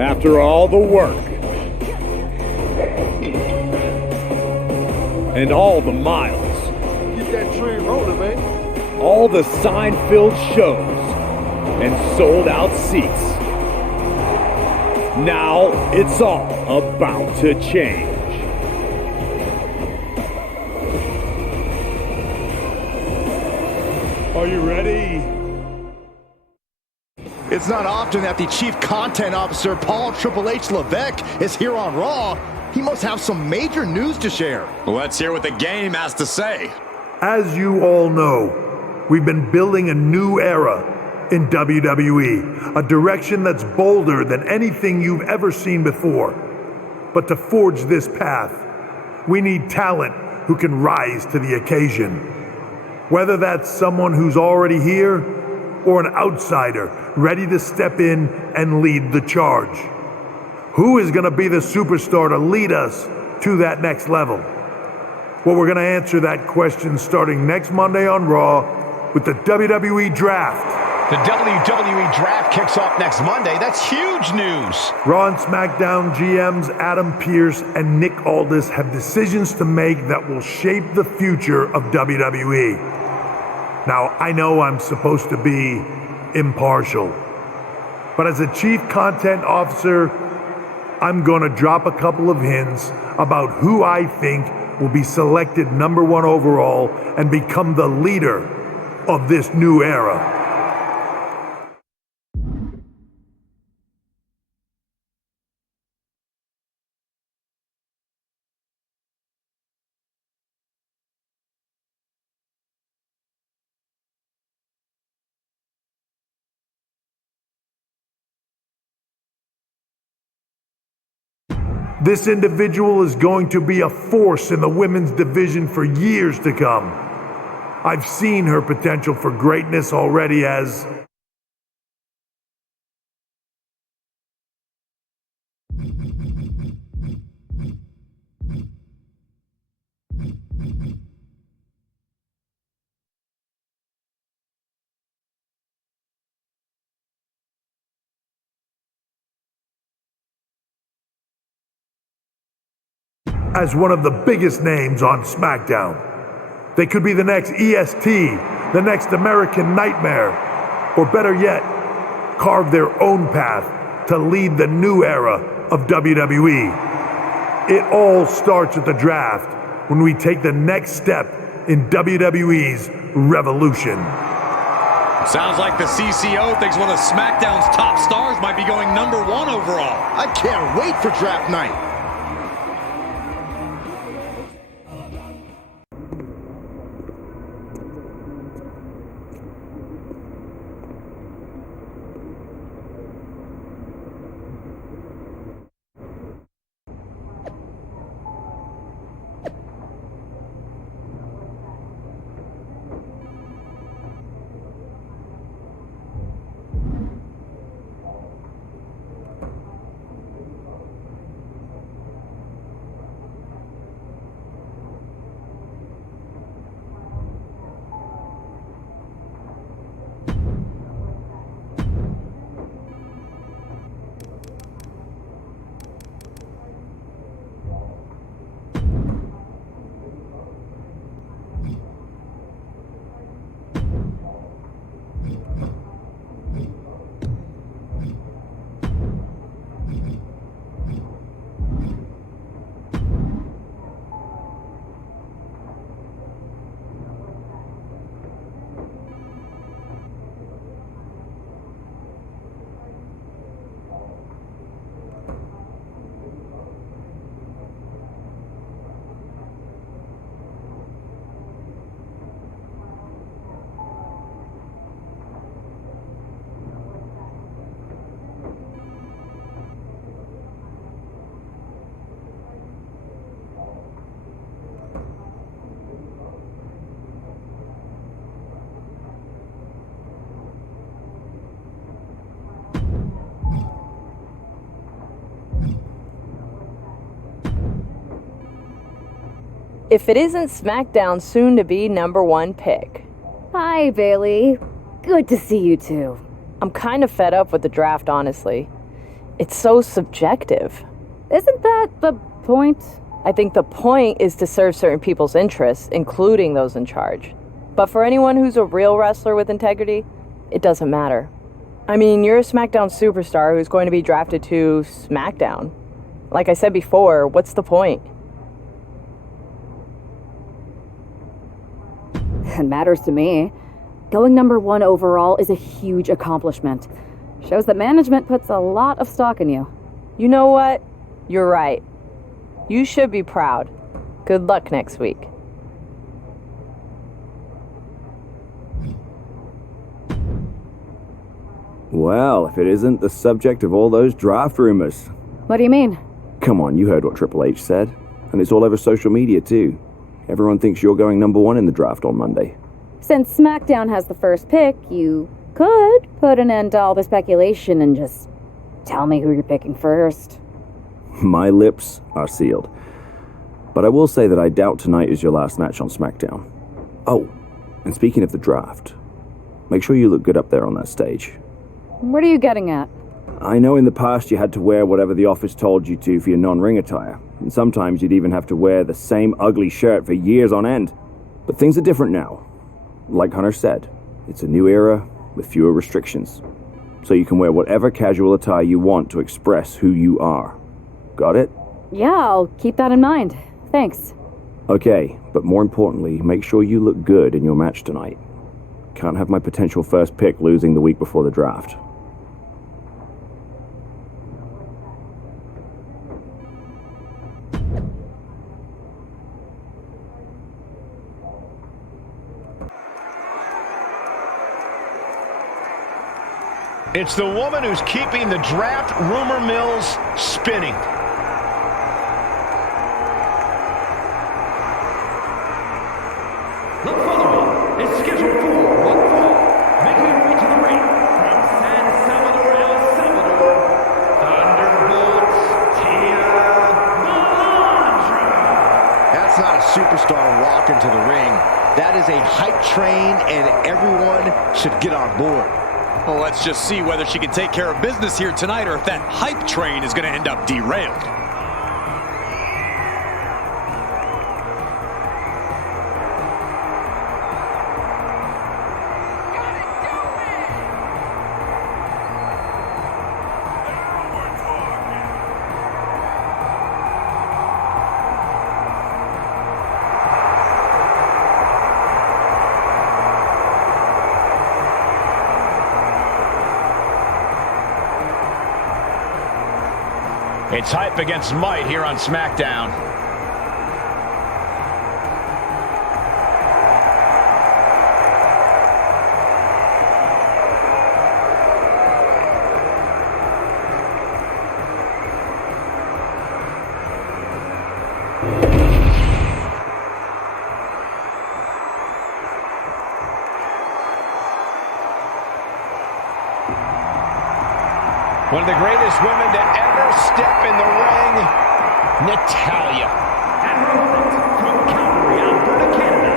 After all the work and all the miles, Get that train rolling, man. all the sign-filled shows and sold-out seats, now it's all about to change. Are you ready? It's not often that the Chief Content Officer, Paul Triple H Levesque, is here on Raw. He must have some major news to share. Let's hear what the game has to say. As you all know, we've been building a new era in WWE, a direction that's bolder than anything you've ever seen before. But to forge this path, we need talent who can rise to the occasion. Whether that's someone who's already here, or an outsider ready to step in and lead the charge. Who is going to be the superstar to lead us to that next level? Well, we're going to answer that question starting next Monday on Raw with the WWE Draft. The WWE Draft kicks off next Monday. That's huge news. Raw and SmackDown GMs Adam Pearce and Nick Aldis have decisions to make that will shape the future of WWE. Now, I know I'm supposed to be impartial, but as a Chief Content Officer, I'm going to drop a couple of hints about who I think will be selected #1 overall and become the leader of this new era. This individual is going to be a force in the women's division for years to come. I've seen her potential for greatness already as one of the biggest names on SmackDown. They could be the next EST, the next American Nightmare, or better yet, carve their own path to lead the new era of WWE. It all starts at the draft when we take the next step in WWE's revolution. Sounds like the CCO thinks one of SmackDown's top stars might be going #1 overall. I can't wait for draft night. if it isn't SmackDown's soon-to-be #1 pick. Hi, Bailey. Good to see you too. I'm kind of fed up with the draft, honestly. It's so subjective. Isn't that the point? I think the point is to serve certain people's interests, including those in charge. But for anyone who's a real wrestler with integrity, it doesn't matter. I mean, you're a SmackDown superstar who's going to be drafted to SmackDown. Like I said before, what's the point? It matters to me. Going #1 overall is a huge accomplishment. Shows that management puts a lot of stock in you. You know what? You're right. You should be proud. Good luck next week. Well, if it isn't the subject of all those draft rumors. What do you mean? Come on, you heard what Triple H said. And it's all over social media, too. Everyone thinks you're going #1 in the draft on Monday. Since SmackDown has the first pick, you could put an end to all the speculation and just tell me who you're picking first. My lips are sealed. But I will say that I doubt tonight is your last match on SmackDown. Oh, and speaking of the draft, make sure you look good up there on that stage. What are you getting at? I know in the past you had to wear whatever the office told you to for your non-ring attire, and sometimes you'd even have to wear the same ugly shirt for years on end. But things are different now. Like Hunter said, it's a new era with fewer restrictions, so you can wear whatever casual attire you want to express who you are. Got it? Yeah, I'll keep that in mind. Thanks. Okay, but more importantly, make sure you look good in your match tonight. Can't have my potential first pick losing the week before the draft. It's the woman who's keeping the draft rumor mills spinning. The following is scheduled for one fall, making her way to the ring from San Salvador, El Salvador, Thunderbolts, Here, Malandra. That's not a superstar walking to the ring. That is a hype train, and everyone should get on board. Well, let's just see whether she can take care of business here tonight or if that hype train is going to end up derailed. It's hype against might here on SmackDown. One of the greatest women to ever step in the ring, Natalya. And her opponent from Calgary, Alberta, Canada,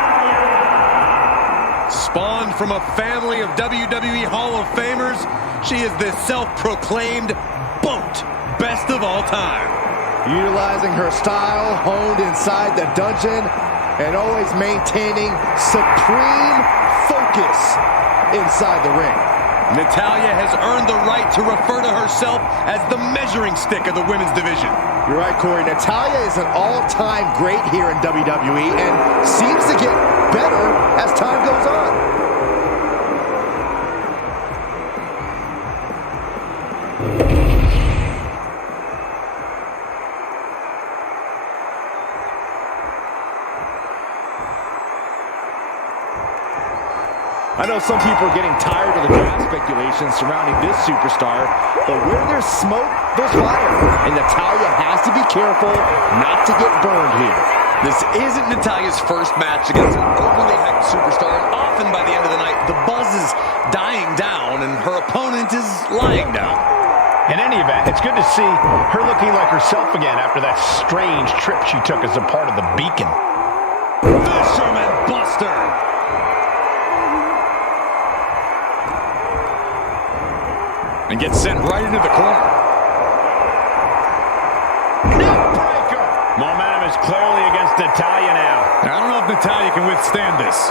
Natalya. Spawned from a family of WWE Hall of Famers, she is the self-proclaimed BONT best of all time. Utilizing her style honed inside the dungeon and always maintaining supreme focus inside the ring. Natalya has earned the right to refer to herself as the measuring stick of the women's division. You're right, Corey. Natalya is an all-time great here in WWE and seems to get better as time goes on. I know some people are getting tired of the draft speculations surrounding this superstar, but where there's smoke, there's fire. And Natalya has to be careful not to get burned here. This isn't Natalya's first match against an overly hyped superstar, and often by the end of the night, the buzz is dying down and her opponent is lying down. In any event, it's good to see her looking like herself again after that strange trip she took as a part of the Beacon. Fisherman Buster. And gets sent right into the corner. Neckbreaker. Momentum is clearly against Natalya now. I don't know if Natalya can withstand this.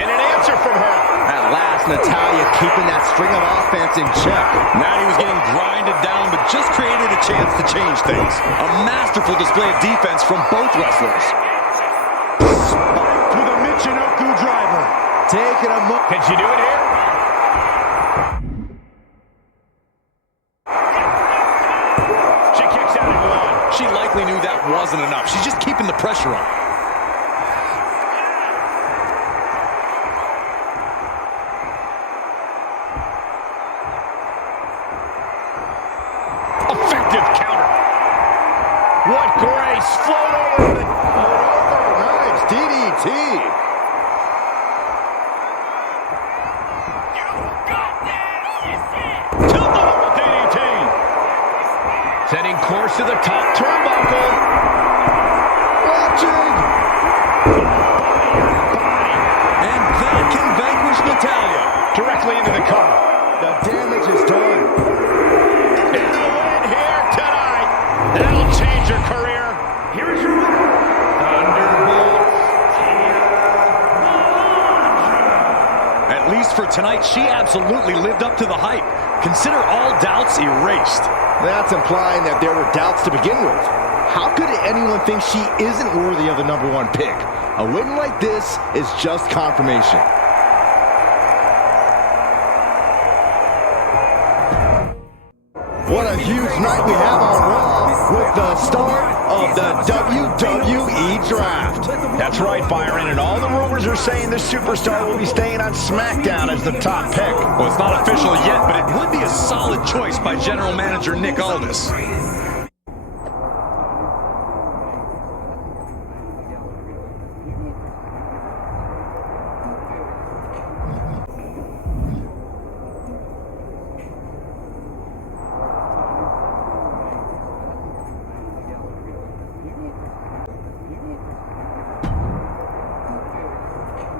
And an answer from her. At last, Natalya keeping that string of offense in check. Natty was getting grinded down, but just created a chance to change things. A masterful display of defense from both wrestlers. Spiked with a Michinoku driver. Taking a look. Can she do it here? She kicks out at one. She likely knew that wasn't enough. She's just keeping the pressure on. Effective counter. What grace. Float over. Nice DDT. Tilt-over DDT. Setting course to the top turnbuckle. Watching. And that can vanquish Natalya. Directly into the cover. The damage is done. And the win here tonight. That'll change your career. Here is your winner, Thunderbolt Malandra. At least for tonight, she absolutely lived up to the hype. Consider all doubts erased. That's implying that there were doubts to begin with. How could anyone think she isn't worthy of the #1 pick? A win like this is just confirmation. What a huge night we have on Raw with the start of the WWE Draft. That's right, Byron, and all the rumors are saying this superstar will be staying on SmackDown as the top pick. Well, it's not official yet, but it would be a solid choice by General Manager Nick Aldis.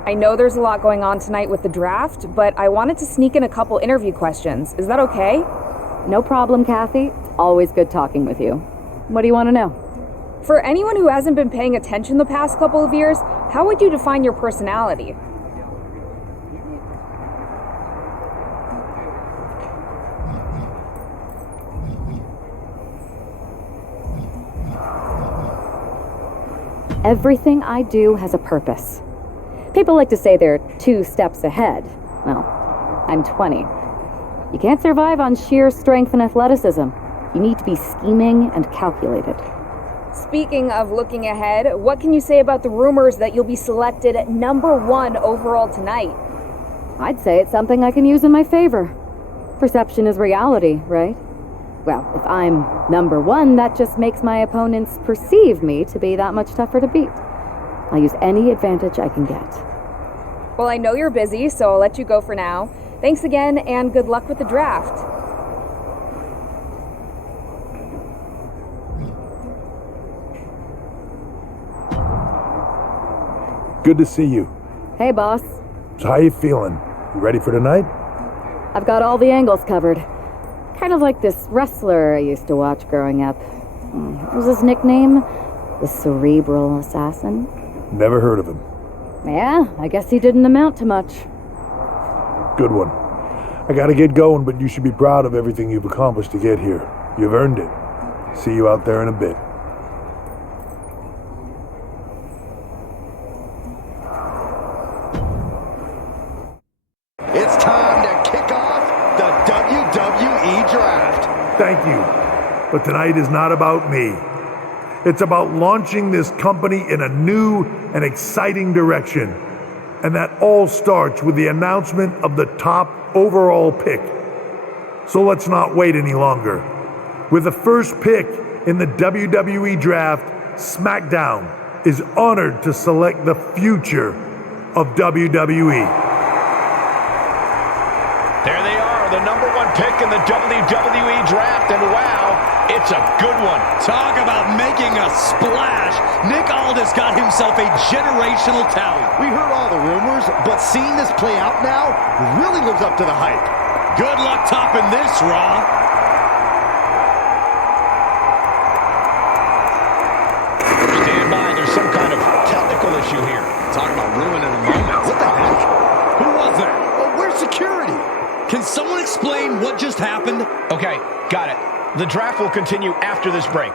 I know there's a lot going on tonight with the draft, but I wanted to sneak in a couple interview questions. Is that okay? No problem, Kathy. Always good talking with you. What do you want to know? For anyone who hasn't been paying attention the past couple of years, how would you define your personality? Everything I do has a purpose. People like to say they're 2 steps ahead. Well, I'm 20. You can't survive on sheer strength and athleticism. You need to be scheming and calculated. Speaking of looking ahead, what can you say about the rumors that you'll be selected at #1 overall tonight? I'd say it's something I can use in my favor. Perception is reality, right? Well, if I'm #1, that just makes my opponents perceive me to be that much tougher to beat. I'll use any advantage I can get. Well, I know you're busy, so I'll let you go for now. Thanks again, and good luck with the draft. Good to see you. Hey, boss. So how you feeling? You ready for tonight? I've got all the angles covered. Kind of like this wrestler I used to watch growing up. What was his nickname? The Cerebral Assassin? Never heard of him. Yeah, I guess he didn't amount to much. Good one. I gotta get going, but you should be proud of everything you've accomplished to get here. You've earned it. See you out there in a bit. It's time to kick off the WWE Draft. Thank you. But tonight is not about me. It's about launching this company in a new and exciting direction. And that all starts with the announcement of the top overall pick. So let's not wait any longer. With the first pick in the WWE Draft, SmackDown is honored to select the future of WWE. There they are, the #1 pick in the WWE draft, and wow, it's a good one. Talk about making a splash. Nick Aldis got himself a generational talent. We heard all the rumors, but seeing this play out now really lives up to the hype. Good luck topping this, Raw. Stand by, there's some kind of technical issue here. Talk about ruining a moment. What the heck? Who was that? Oh, where's security? Can someone explain what just happened? Okay, got it. The draft will continue after this break.